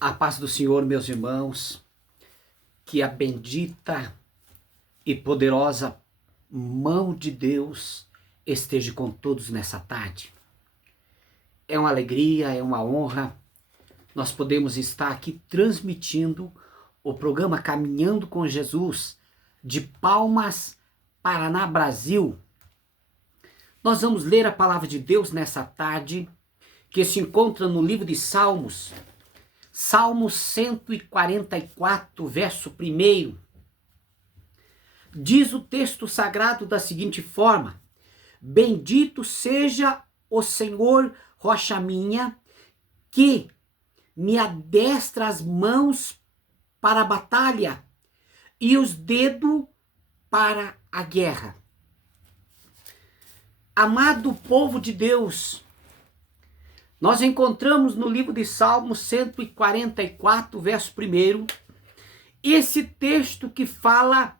A paz do Senhor, meus irmãos, que a bendita e poderosa mão de Deus esteja com todos nessa tarde. É uma alegria, é uma honra nós podemos estar aqui transmitindo o programa Caminhando com Jesus de Palmas, Paraná, Brasil. Nós vamos ler a palavra de Deus nessa tarde, que se encontra no livro de Salmos, Salmo 144, verso 1. Diz o texto sagrado da seguinte forma: Bendito seja o Senhor, rocha minha, que me adestra as mãos para a batalha e os dedos para a guerra. Amado povo de Deus, nós encontramos no livro de Salmos 144, verso 1, esse texto que fala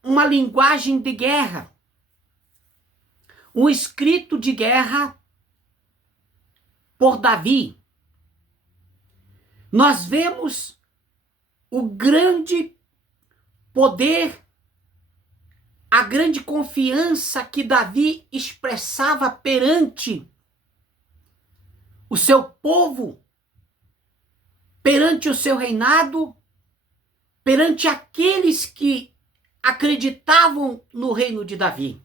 uma linguagem de guerra, um escrito de guerra por Davi. Nós vemos o grande poder, a grande confiança que Davi expressava perante o seu povo, perante o seu reinado, perante aqueles que acreditavam no reino de Davi.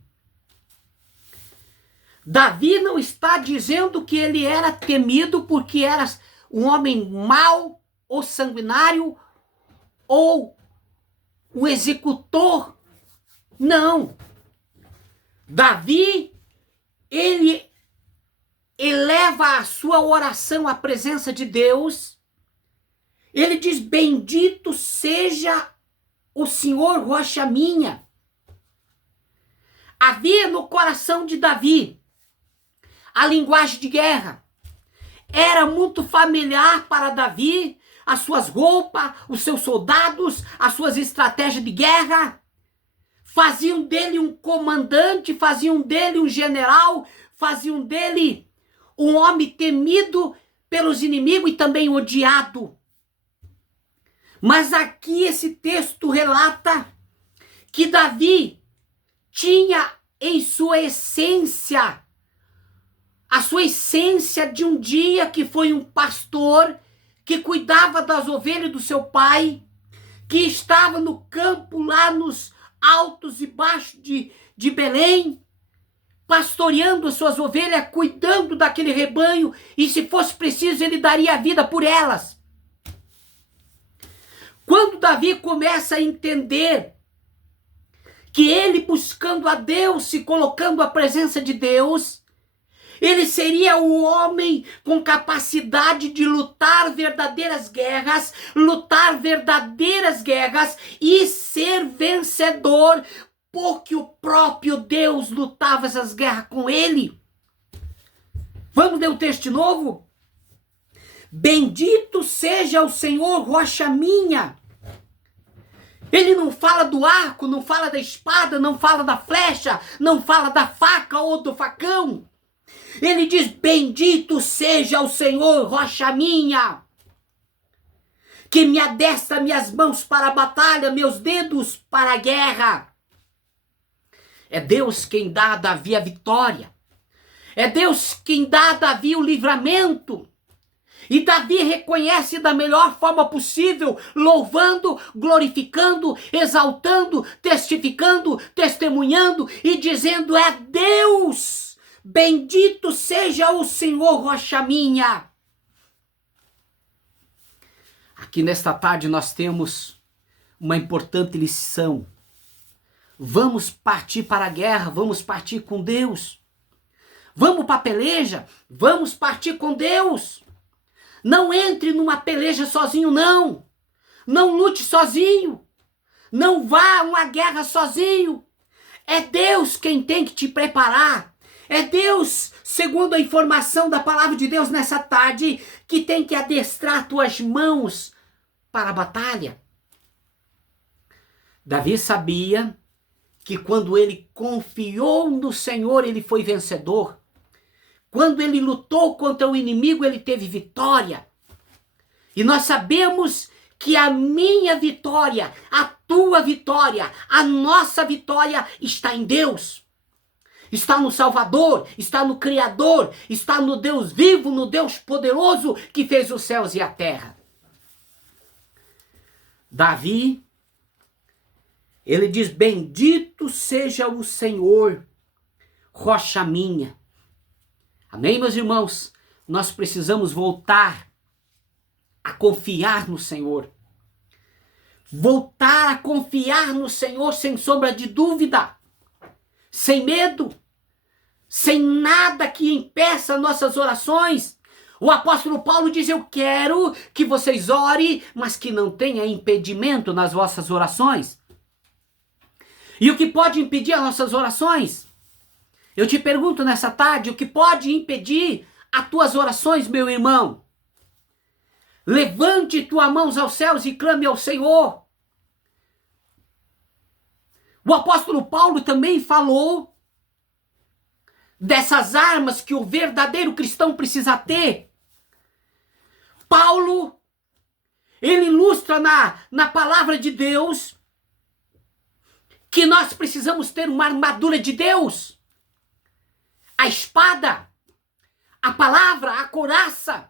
Davi não está dizendo que ele era temido porque era um homem mau ou sanguinário ou um executor. Não. Davi, ele eleva a sua oração à presença de Deus. Ele diz: bendito seja o Senhor, rocha minha. Havia no coração de Davi a linguagem de guerra. Era muito familiar para Davi as suas roupas, os seus soldados, as suas estratégias de guerra. Faziam dele um comandante, faziam dele um general, faziam dele um homem temido pelos inimigos e também odiado. Mas aqui esse texto relata que Davi tinha em sua essência, a sua essência de um dia que foi um pastor que cuidava das ovelhas do seu pai, que estava no campo lá nos altos e baixos de Belém, pastoreando as suas ovelhas, cuidando daquele rebanho, e se fosse preciso ele daria a vida por elas. Quando Davi começa a entender que ele buscando a Deus, se colocando à presença de Deus, ele seria o homem com capacidade de lutar verdadeiras guerras e ser vencedor, porque o próprio Deus lutava essas guerras com ele. Vamos ler o texto de novo? Bendito seja o Senhor, rocha minha. Ele não fala do arco, não fala da espada, não fala da flecha, não fala da faca ou do facão. Ele diz: bendito seja o Senhor, rocha minha, que me adestra minhas mãos para a batalha, meus dedos para a guerra. É Deus quem dá a Davi a vitória. É Deus quem dá a Davi o livramento. E Davi reconhece da melhor forma possível, louvando, glorificando, exaltando, testificando, testemunhando e dizendo: é Deus. Bendito seja o Senhor, rocha minha. Aqui nesta tarde nós temos uma importante lição. Vamos partir para a guerra, vamos partir com Deus. Vamos para a peleja, vamos partir com Deus. Não entre numa peleja sozinho, não. Não lute sozinho. Não vá a uma guerra sozinho. É Deus quem tem que te preparar. É Deus, segundo a informação da palavra de Deus nessa tarde, que tem que adestrar tuas mãos para a batalha. Davi sabia que quando ele confiou no Senhor, ele foi vencedor. Quando ele lutou contra o inimigo, ele teve vitória. E nós sabemos que a minha vitória, a tua vitória, a nossa vitória está em Deus. Está no Salvador, está no Criador, está no Deus vivo, no Deus poderoso que fez os céus e a terra. Davi, ele diz: bendito seja o Senhor, rocha minha. Amém, meus irmãos? Nós precisamos voltar a confiar no Senhor. Voltar a confiar no Senhor sem sombra de dúvida. Sem medo, sem nada que impeça nossas orações. O apóstolo Paulo diz: eu quero que vocês orem, mas que não tenha impedimento nas vossas orações. E o que pode impedir as nossas orações? Eu te pergunto nessa tarde, o que pode impedir as tuas orações, meu irmão? Levante tuas mãos aos céus e clame ao Senhor. O apóstolo Paulo também falou dessas armas que o verdadeiro cristão precisa ter. Paulo, ele ilustra na palavra de Deus que nós precisamos ter uma armadura de Deus. A espada, a palavra, a couraça.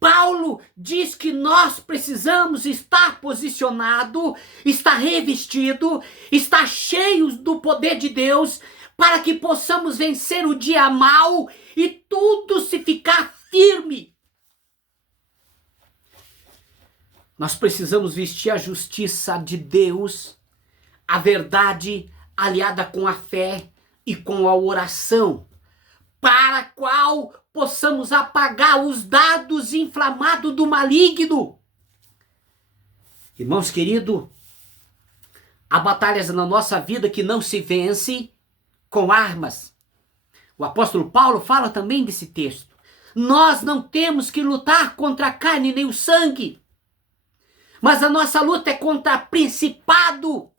Paulo diz que nós precisamos estar posicionado, estar revestido, estar cheios do poder de Deus, para que possamos vencer o dia mau e tudo se ficar firme. Nós precisamos vestir a justiça de Deus, a verdade aliada com a fé e com a oração, para a qual possamos apagar os dardos inflamados do maligno. Irmãos queridos, há batalhas na nossa vida que não se vence com armas. O apóstolo Paulo fala também desse texto. Nós não temos que lutar contra a carne nem o sangue, mas a nossa luta é contra principado,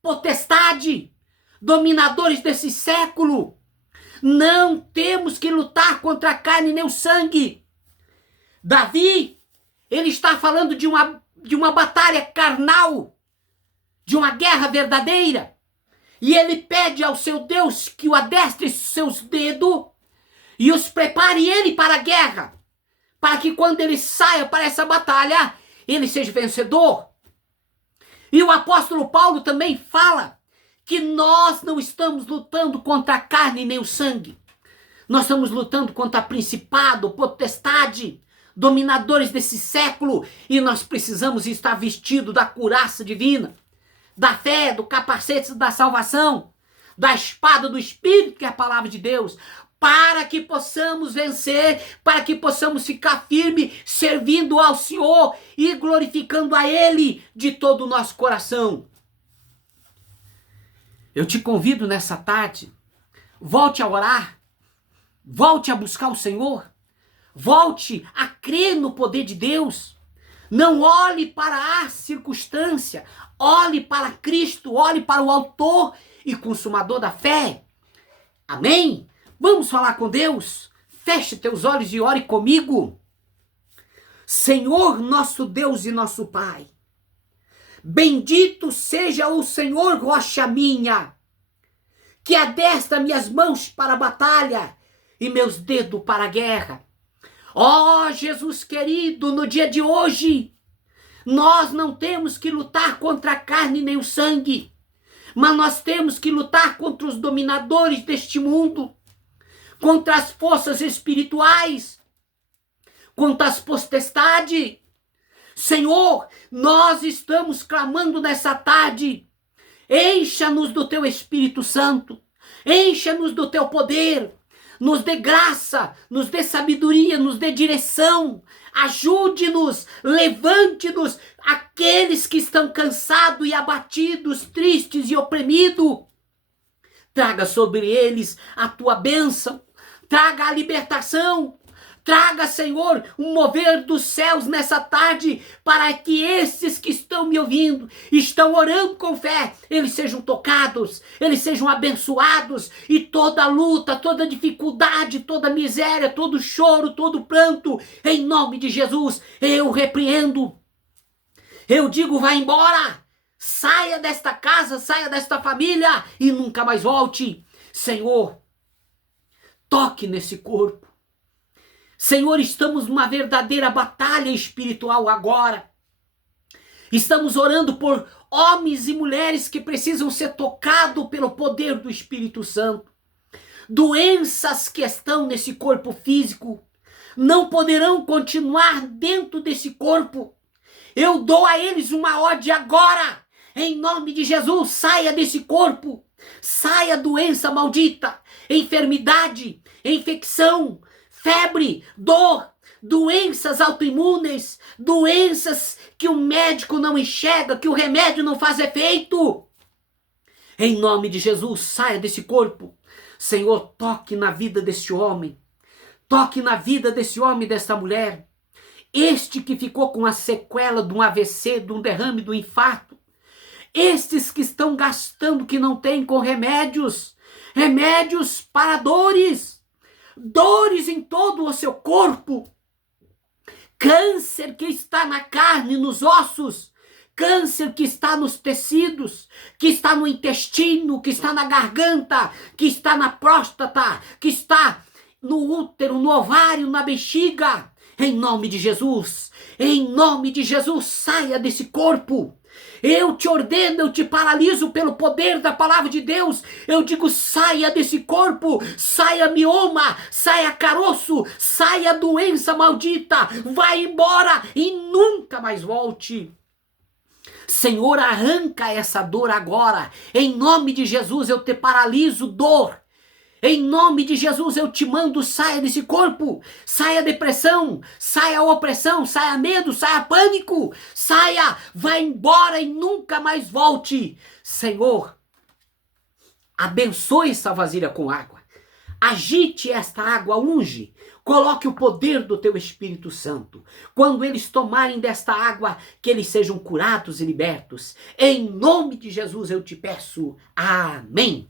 potestade, dominadores desse século. Não temos que lutar contra a carne nem o sangue. Davi, ele está falando de uma batalha carnal, de uma guerra verdadeira. E ele pede ao seu Deus que o adestre seus dedos e os prepare ele para a guerra, para que quando ele saia para essa batalha, ele seja vencedor. E o apóstolo Paulo também fala que nós não estamos lutando contra a carne nem o sangue. Nós estamos lutando contra principado, potestade, dominadores desse século, e nós precisamos estar vestidos da couraça divina, da fé, do capacete da salvação, da espada do Espírito, que é a palavra de Deus, para que possamos vencer, para que possamos ficar firme, servindo ao Senhor e glorificando a Ele de todo o nosso coração. Eu te convido nessa tarde, volte a orar, volte a buscar o Senhor, volte a crer no poder de Deus. Não olhe para a circunstância, olhe para Cristo, olhe para o autor e consumador da fé. Amém? Vamos falar com Deus? Feche teus olhos e ore comigo. Senhor, nosso Deus e nosso Pai, bendito seja o Senhor, rocha minha, que adestra minhas mãos para a batalha e meus dedos para a guerra. Ó Jesus querido, no dia de hoje, nós não temos que lutar contra a carne nem o sangue, mas nós temos que lutar contra os dominadores deste mundo, contra as forças espirituais, contra as potestades. Senhor, nós estamos clamando nessa tarde, encha-nos do teu Espírito Santo, encha-nos do teu poder, nos dê graça, nos dê sabedoria, nos dê direção, ajude-nos, levante-nos, aqueles que estão cansados e abatidos, tristes e oprimidos. Traga sobre eles a tua bênção, traga a libertação, Traga, Senhor, um mover dos céus nessa tarde, para que esses que estão me ouvindo, estão orando com fé, eles sejam tocados, eles sejam abençoados, e toda luta, toda dificuldade, toda miséria, todo choro, todo pranto, em nome de Jesus, eu repreendo. Eu digo, vai embora, saia desta casa, saia desta família e nunca mais volte. Senhor, toque nesse corpo. Senhor, estamos numa verdadeira batalha espiritual agora. Estamos orando por homens e mulheres que precisam ser tocados pelo poder do Espírito Santo. Doenças que estão nesse corpo físico não poderão continuar dentro desse corpo. Eu dou a eles uma ordem agora, em nome de Jesus, saia desse corpo, saia doença maldita, enfermidade, infecção, febre, dor, doenças autoimunes, doenças que o médico não enxerga, que o remédio não faz efeito. Em nome de Jesus, saia desse corpo. Senhor, toque na vida desse homem, toque na vida desse homem e dessa mulher. Este que ficou com a sequela de um AVC, de um derrame, do infarto. Estes que estão gastando, que não tem com remédios. Remédios para dores. Dores em todo o seu corpo. Câncer que está na carne, nos ossos. Câncer que está nos tecidos, que está no intestino, que está na garganta, que está na próstata, que está no útero, no ovário, na bexiga. Em nome de Jesus, saia desse corpo. Eu te ordeno, eu te paraliso pelo poder da palavra de Deus. Eu digo, saia desse corpo, saia mioma, saia caroço, saia doença maldita. Vai embora e nunca mais volte. Senhor, arranca essa dor agora. Em nome de Jesus, eu te paraliso, dor. Em nome de Jesus, eu te mando, saia desse corpo, saia depressão, saia opressão, saia medo, saia pânico, saia, vai embora e nunca mais volte. Senhor, abençoe essa vasilha com água, agite esta água, unge, coloque o poder do teu Espírito Santo. Quando eles tomarem desta água, que eles sejam curados e libertos. Em nome de Jesus eu te peço, amém.